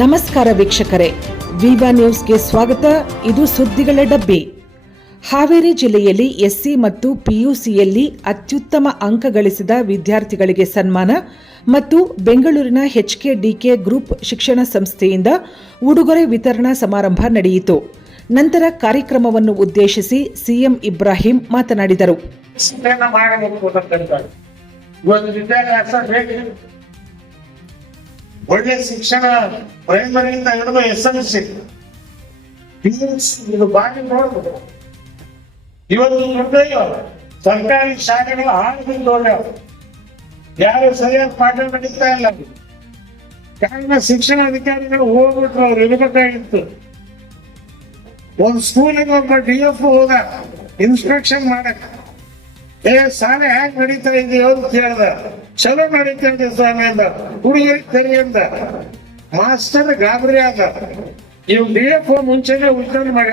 ನಮಸ್ಕಾರ ವೀಕ್ಷಕರೇ, ವಿವಾ ನ್ಯೂಸ್ಗೆ ಸ್ವಾಗತ. ಇದು ಸುದ್ದಿಗಳ ಡಬ್ಬಿ. ಹಾವೇರಿ ಜಿಲ್ಲೆಯಲ್ಲಿ ಎಸ್ಸಿ ಮತ್ತು ಪಿಯುಸಿಯಲ್ಲಿ ಅತ್ಯುತ್ತಮ ಅಂಕ ಗಳಿಸಿದ ವಿದ್ಯಾರ್ಥಿಗಳಿಗೆ ಸನ್ಮಾನ ಮತ್ತು ಬೆಂಗಳೂರಿನ ಎಚ್ಕೆಡಿಕೆ ಗ್ರೂಪ್ ಶಿಕ್ಷಣ ಸಂಸ್ಥೆಯಿಂದ ಉಡುಗೊರೆ ವಿತರಣಾ ಸಮಾರಂಭ ನಡೆಯಿತು. ನಂತರ ಕಾರ್ಯಕ್ರಮವನ್ನು ಉದ್ದೇಶಿಸಿ ಸಿಎಂ ಇಬ್ರಾಹಿಂ ಮಾತನಾಡಿದರು. ಒಳ್ಳೆ ಶಿಕ್ಷಣ ಪ್ರೈಮರಿಯಿಂದ ಹಿಡಿದು SSLC ಇದು ಬಾಗಿ ನೋಡ್ಬೋದು. ಇವತ್ತು ನೋಡಿದ್ರೆ ಸರ್ಕಾರಿ ಶಾಲೆಗಳು ಹಾಳು ಹೋಗ್ಯಾವ, ಯಾರು ಸರಿಯಾದ ಪಾಠ ನಡೀತಾ ಇಲ್ಲ. ಕಾರಣ ಶಿಕ್ಷಣ ಅಧಿಕಾರಿಗಳು ಹೋಗ್ಬಿಟ್ರು, ಅವ್ರು ಇರಬೇಕಾಗಿತ್ತು. ಒಂದು ಸ್ಕೂಲಿಗೆ ಒಬ್ಬ DF ಹೋದ ಇನ್ಸ್ಪೆಕ್ಷನ್ ಮಾಡಕ್, ಶಾಲೆ ಹ್ಯಾಂಗ್ ನಡೀತಾ ಇದೆಯೋ ಅಂತ ಕೇಳ್ದ. ಚಲೋ ನಡೀತಾ ಇದೆ ಸ್ವಾಮಿ ಅಂದ. ಹುಡುಗರಿಗೆ ತೆರಿಗೆ ಅಂದ. ಮಾಸ್ಟರ್ ಗಾಬರಿ ಆದ. ಇವ್ DF ಮುಂಚೆನೆ ಉದ್ಧಾರ ಮಾಡ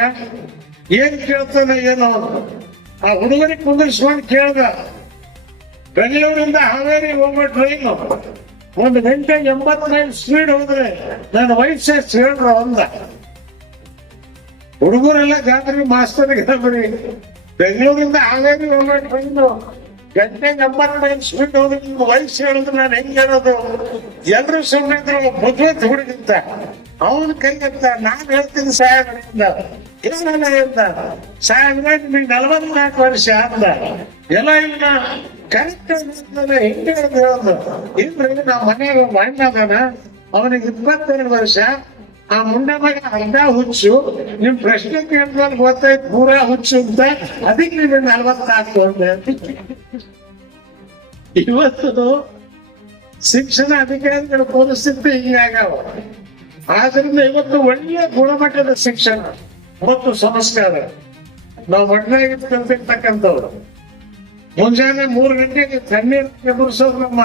ಏನ್ ಕೇಳ್ತಾನೆ ಏನೋ. ಆ ಹುಡುಗರಿಗೆ ಕುಂದಿಸ್ಕೊಂಡು ಕೇಳ್ದ, ಬೆಂಗಳೂರಿಂದ ಹಾವೇರಿ ಹೋಗೋ ಟ್ರೈನ್ 1 ಗಂಟೆ 80 ಮೈಲ್ ಸ್ಪೀಡ್ ಹೋದ್ರೆ ನನ್ನ ವಯಸ್ಸು ಎಷ್ಟು ಹೇಳ್ರು ಅಂದ. ಹುಡುಗರೆಲ್ಲ ಗಾಬರಿ, ಮಾಸ್ಟರ್ ಗಾಬರಿ. ಬೆಂಗಳೂರಿಂದ ಹಾವೇರಿ ಹೋಗೋ ಟ್ರೈನ್ ಗಂಟೆ 80 ಮೈಲ್ ಸ್ಪೀಡ್ ಹೋದ್ರೆ ನಿಮ್ಗೆ ವಯಸ್ಸು ಹೇಳಿದ್ರೆ ನಾನು ಹೆಂಗ್ ಹೇಳೋದು? ಎಲ್ರು ಸುಮ್ಮನೆ ಬುದ್ಧಿವಂತ ಹುಡುಗಿಂತ ಅವನ ಕೈಗಂತ ನಾನ್ ಹೇಳ್ತೀನಿ ಸಾಹೇಬ್ರಿಂದ. ಏನಲ್ಲ ಎಂದ ಸಾಹೇಬ್ರೆ ನಿಮಗೆ 44 ವರ್ಷ ಅಂದ. ಎಲ್ಲ ಇನ್ನ ಕರೆಕ್ಟ್ ಹೆಂಗೆ ಹೇಳೋದು? ಇಲ್ರಿ ನಮ್ಮ ಮನೆಯಾಗ ಅಣ್ಣ ಅದಾನ, ಅವನಿಗೆ 22 ವರ್ಷ. ಆ ಮುಂಡೆ ಮಗ ಅರ್ಧ ಹುಚ್ಚು. ನಿಮ್ ಪ್ರಶ್ನೆ ಕೇಳಿದ್ಮೇಲೆ ಗೊತ್ತಾಯ್ತು ಪೂರಾ ಹುಚ್ಚು ಅಂತ. ಅದಕ್ಕೆ ನಿಮಗೆ 44 ಅಂದೆ. ಇವತ್ತು ಶಿಕ್ಷಣ ಅಧಿಕಾರಿಗಳ ಪರಿಸ್ಥಿತಿ ಹೀಗಾಗವ. ಆದ್ರಿಂದ ಇವತ್ತು ಒಳ್ಳೆಯ ಗುಣಮಟ್ಟದ ಶಿಕ್ಷಣ ಮತ್ತು ಸಂಸ್ಕಾರ ನಾವು ಮಣ್ಣಾಗಿ ಕಲ್ತಿರ್ತಕ್ಕಂಥವ್ರು. ಮುಂಜಾನೆ 3 ಗಂಟೆಗೆ ತಣ್ಣೀರು ಎದುರಿಸೋದು ನಮ್ಮ